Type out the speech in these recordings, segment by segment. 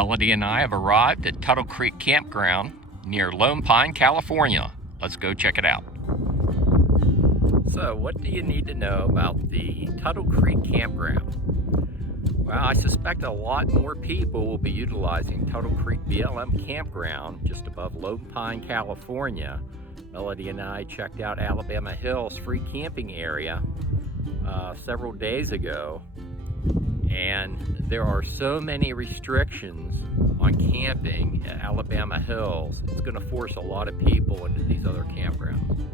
Melody and I have arrived at Tuttle Creek Campground near Lone Pine, California. Let's go check it out. So, what do you need to know about the Tuttle Creek Campground? Well, I suspect a lot more people will be utilizing Tuttle Creek BLM Campground just above Lone Pine, California. Melody and I checked out Alabama Hills free camping area several days ago, and there are so many restrictions on camping at Alabama Hills. It's going to force a lot of people into these other campgrounds.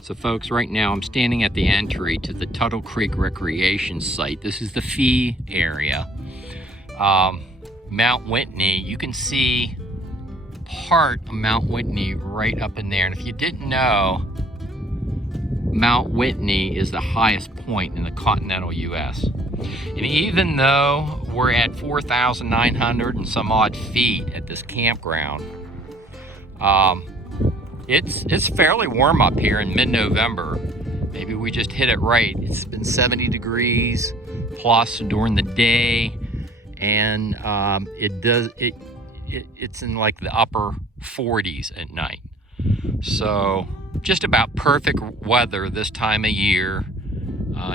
So folks, right now I'm standing at the entry to the Tuttle Creek Recreation Site. This is the fee area. Mount Whitney, you can see part of Mount Whitney right up in there. And if you didn't know, Mount Whitney is the highest point in the continental US. And even though we're at 4,900 and some odd feet at this campground, it's fairly warm up here in mid-November. Maybe we just hit it right. It's been 70 degrees plus during the day, and it's in like the upper 40s at night. So just about perfect weather this time of year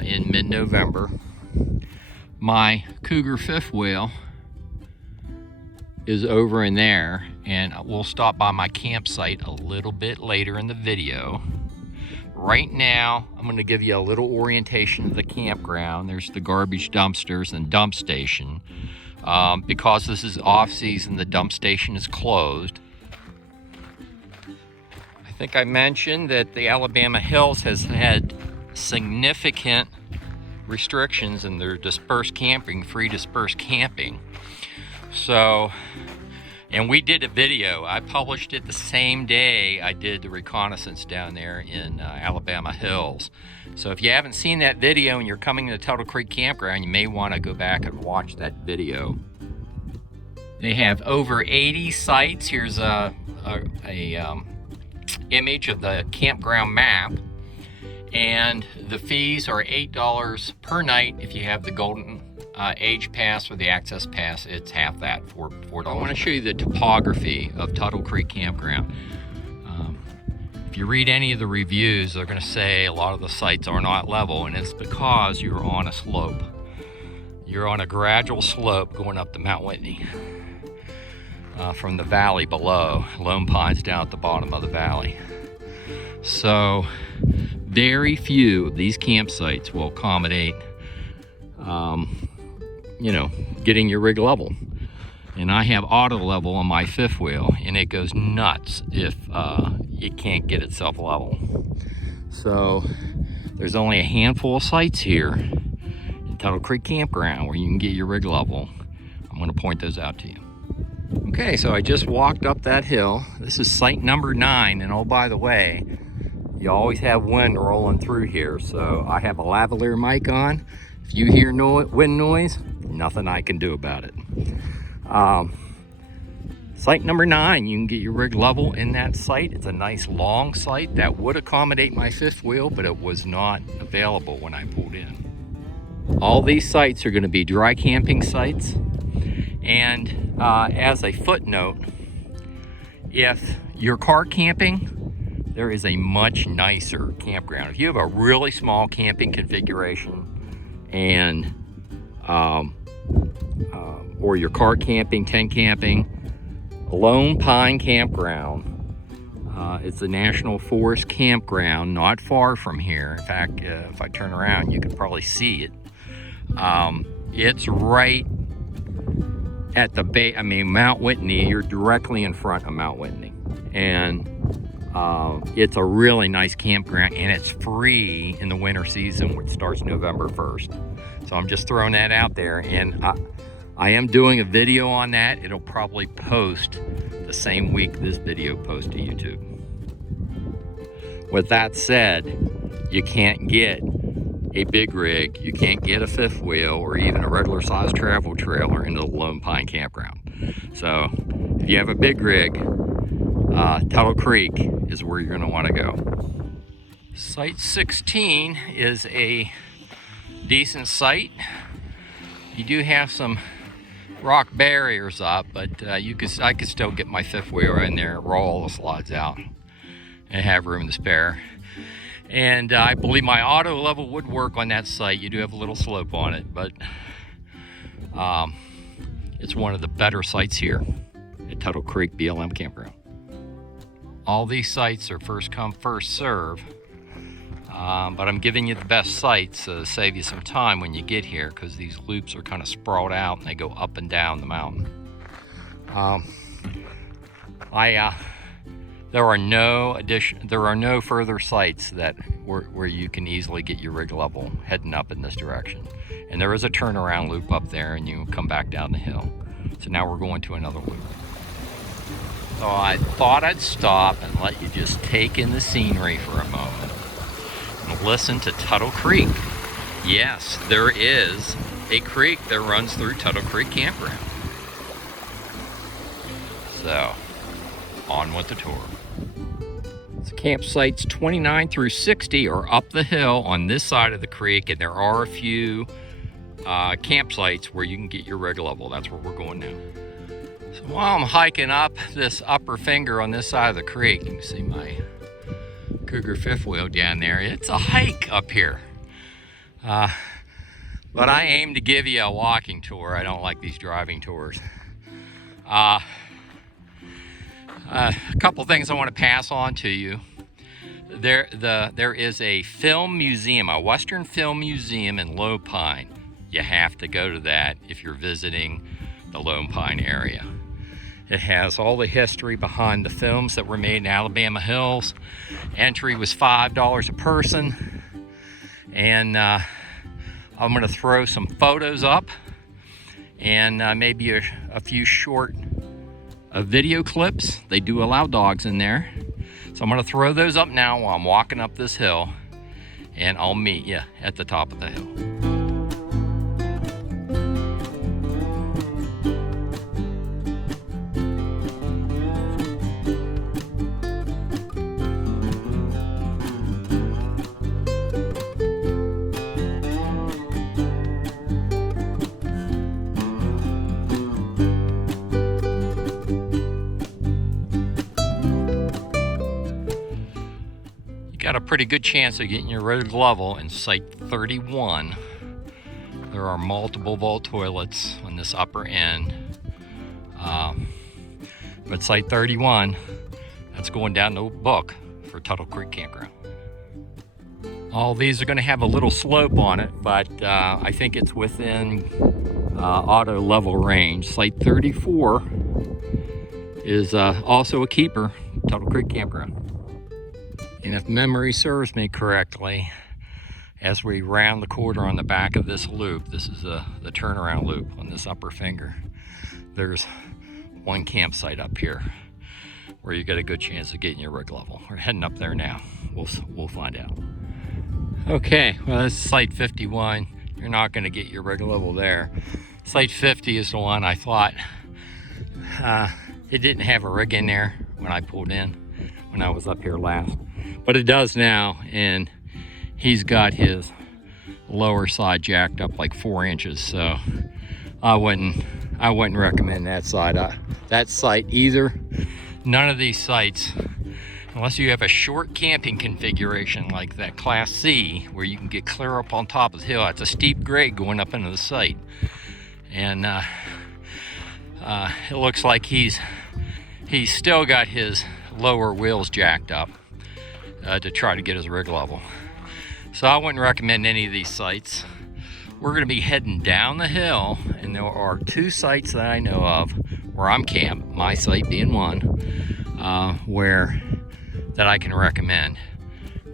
in mid-November. My Cougar fifth wheel is over in there, and we'll stop by my campsite a little bit later in the video. Right now, I'm going to give you a little orientation of the campground. There's the garbage dumpsters and dump station. Because this is off-season, the dump station is closed. I think I mentioned that the Alabama Hills has had significant restrictions in their dispersed camping, free dispersed camping. So, and we did a video. I published it the same day I did the reconnaissance down there in Alabama Hills. So if you haven't seen that video and you're coming to the Tuttle Creek Campground, you may want to go back and watch that video. They have over 80 sites. Here's a image of the campground map. And the fees are $8 per night if you have the golden age pass or the access pass. It's half that, $4. I want to show you the topography of Tuttle Creek Campground. If you read any of the reviews, they're going to say a lot of the sites are not level, and it's because you're on a slope. You're on a gradual slope going up to Mount Whitney from the valley below. Lone Pine's down at the bottom of the valley. So very few of these campsites will accommodate getting your rig level. And I have auto level on my fifth wheel, and it goes nuts if it can't get itself level. So there's only a handful of sites here in Tuttle Creek Campground where you can get your rig level. I'm going to point those out to you. Okay, so I just walked up that hill. This is site number 9, and oh, by the way, you always have wind rolling through here, so I have a lavalier mic on. If you hear wind noise, nothing I can do about it. Site number 9, you can get your rig level in that site. It's a nice long site that would accommodate my fifth wheel, but it was not available when I pulled in. All these sites are going to be dry camping sites. And as a footnote, if you're car camping, there is a much nicer campground. If you have a really small camping configuration and or you're car camping, tent camping, Lone Pine Campground, it's a National Forest campground not far from here. In fact, if I turn around, you can probably see it. It's right at the base. I mean, Mount Whitney, you're directly in front of Mount Whitney. And it's a really nice campground, and it's free in the winter season, which starts November 1st. So I'm just throwing that out there, and I am doing a video on that. It'll probably post the same week this video posts to YouTube. With that said, you can't get a big rig, you can't get a fifth wheel, or even a regular size travel trailer into the Lone Pine Campground. So if you have a big rig, Tuttle Creek is where you're going to want to go. Site 16 is a decent site. You do have some rock barriers up, but I could still get my fifth wheel in there, roll all the slides out, and have room to spare. And I believe my auto level would work on that site. You do have a little slope on it, but it's one of the better sites here at Tuttle Creek BLM Campground. All these sites are first come, first serve, but I'm giving you the best sites to save you some time when you get here, because these loops are kind of sprawled out and they go up and down the mountain. There are no further sites where you can easily get your rig level heading up in this direction. And there is a turnaround loop up there, and you come back down the hill. So now we're going to another loop. So I thought I'd stop and let you just take in the scenery for a moment and listen to Tuttle Creek. Yes, there is a creek that runs through Tuttle Creek Campground. So, on with the tour. The campsites 29 through 60 are up the hill on this side of the creek, and there are a few campsites where you can get your rig level. That's where we're going now. So while I'm hiking up this upper finger on this side of the creek, you can see my Cougar fifth wheel down there. It's a hike up here. But I aim to give you a walking tour. I don't like these driving tours. A couple things I want to pass on to you. There is a film museum, a Western film museum in Lone Pine. You have to go to that if you're visiting the Lone Pine area. It has all the history behind the films that were made in Alabama Hills. Entry was $5 a person. And I'm going to throw some photos up and maybe a few short video clips. They do allow dogs in there. So I'm going to throw those up now while I'm walking up this hill, and I'll meet you at the top of the hill. Got a pretty good chance of getting your rig level in Site 31. There are multiple vault toilets on this upper end. But Site 31, that's going down the book for Tuttle Creek Campground. All these are going to have a little slope on it, but I think it's within auto level range. Site 34 is also a keeper, Tuttle Creek Campground. And if memory serves me correctly, as we round the corner on the back of this loop, this is the turnaround loop on this upper finger, there's one campsite up here where you get a good chance of getting your rig level. We're heading up there now. We'll find out. Okay, well, this is Site 51. You're not going to get your rig level there. Site 50 is the one I thought it didn't have a rig in there when I pulled in when I was up here last. But it does now, and he's got his lower side jacked up like 4 inches, so I wouldn't recommend that site either. None of these sites, unless you have a short camping configuration like that Class C, where you can get clear up on top of the hill. It's a steep grade going up into the site, and it looks like he's still got his lower wheels jacked up to try to get his rig level. So I wouldn't recommend any of these sites. We're going to be heading down the hill, and there are 2 sites that I know of where I'm camped, my site being one, that I can recommend,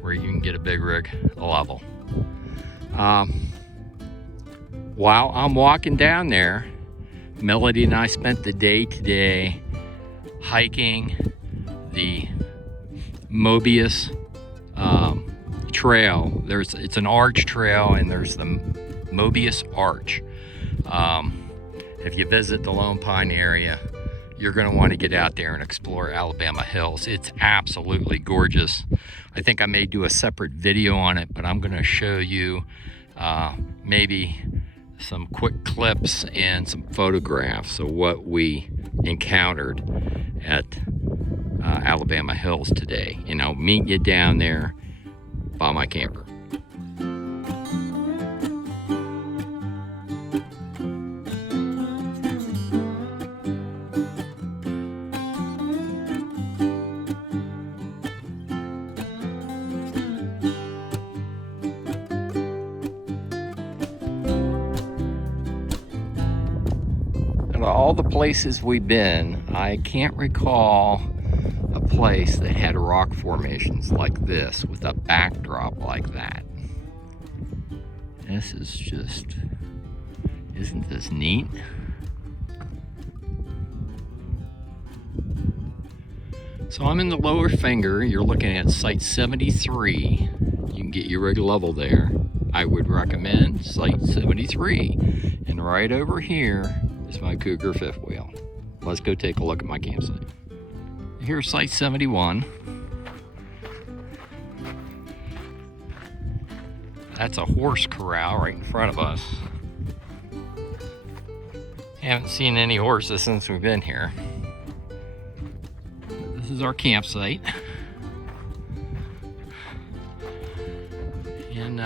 where you can get a big rig level. While I'm walking down there, Melody and I spent the day today hiking the Mobius trail. It's an arch trail, and there's the Mobius Arch. If you visit the Lone Pine area, you're going to want to get out there and explore Alabama Hills. It's absolutely gorgeous. I think I may do a separate video on it, but I'm going to show you maybe some quick clips and some photographs of what we encountered at Alabama Hills today. And I'll meet you down there by my camper. All the places we've been, I can't recall a place that had rock formations like this with a backdrop like that. This is just, isn't this neat? So I'm in the lower finger. You're looking at site 73. You can get your rig level there. I would recommend site 73. And right over here is my Cougar fifth wheel. Let's go take a look at my campsite. Here's site 71. That's a horse corral right in front of us. Haven't seen any horses since we've been here. This is our campsite. And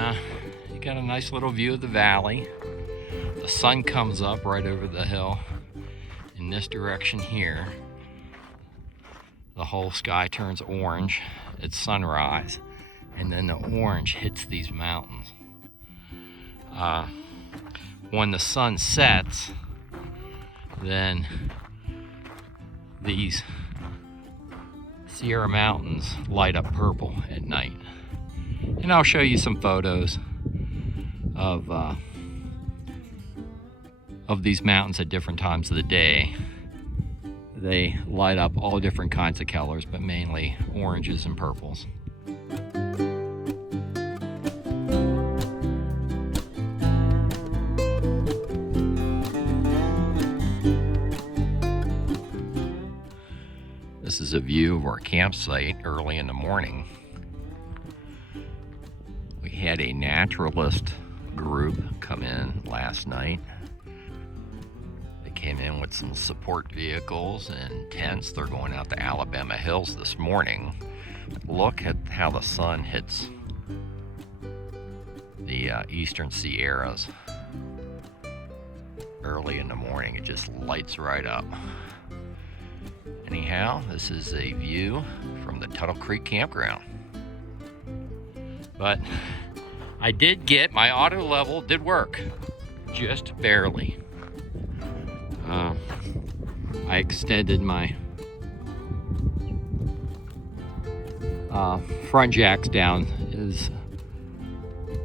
you got a nice little view of the valley. The sun comes up right over the hill in this direction here. The whole sky turns orange at sunrise, and then the orange hits these mountains. When the sun sets, then these Sierra Mountains light up purple at night. And I'll show you some photos of these mountains at different times of the day. They light up all different kinds of colors, but mainly oranges and purples. This is a view of our campsite early in the morning. We had a naturalist group come in last night. Came in with some support vehicles and tents. They're going out to Alabama Hills this morning. Look at how the sun hits the eastern Sierras early in the morning. It just lights right up. Anyhow, this is a view from the Tuttle Creek Campground. But I did get my auto level, did work, just barely. I extended my front jacks down as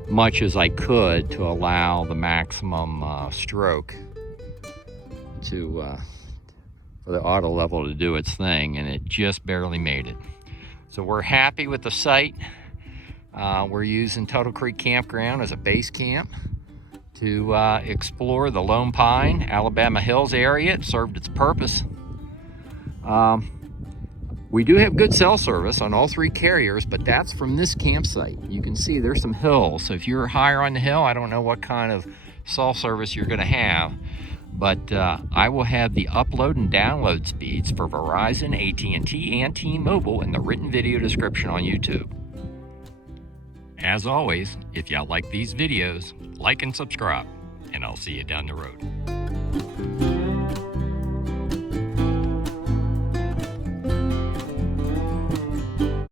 much as I could to allow the maximum stroke for the auto level to do its thing, and it just barely made it. So we're happy with the site. We're using Tuttle Creek Campground as a base camp to explore the Lone Pine, Alabama Hills area. It served its purpose. We do have good cell service on all three carriers, but that's from this campsite. You can see there's some hills, so if you're higher on the hill, I don't know what kind of cell service you're gonna have, but I will have the upload and download speeds for Verizon, AT&T, and T-Mobile in the written video description on YouTube. As always, if y'all like these videos, like and subscribe, and I'll see you down the road.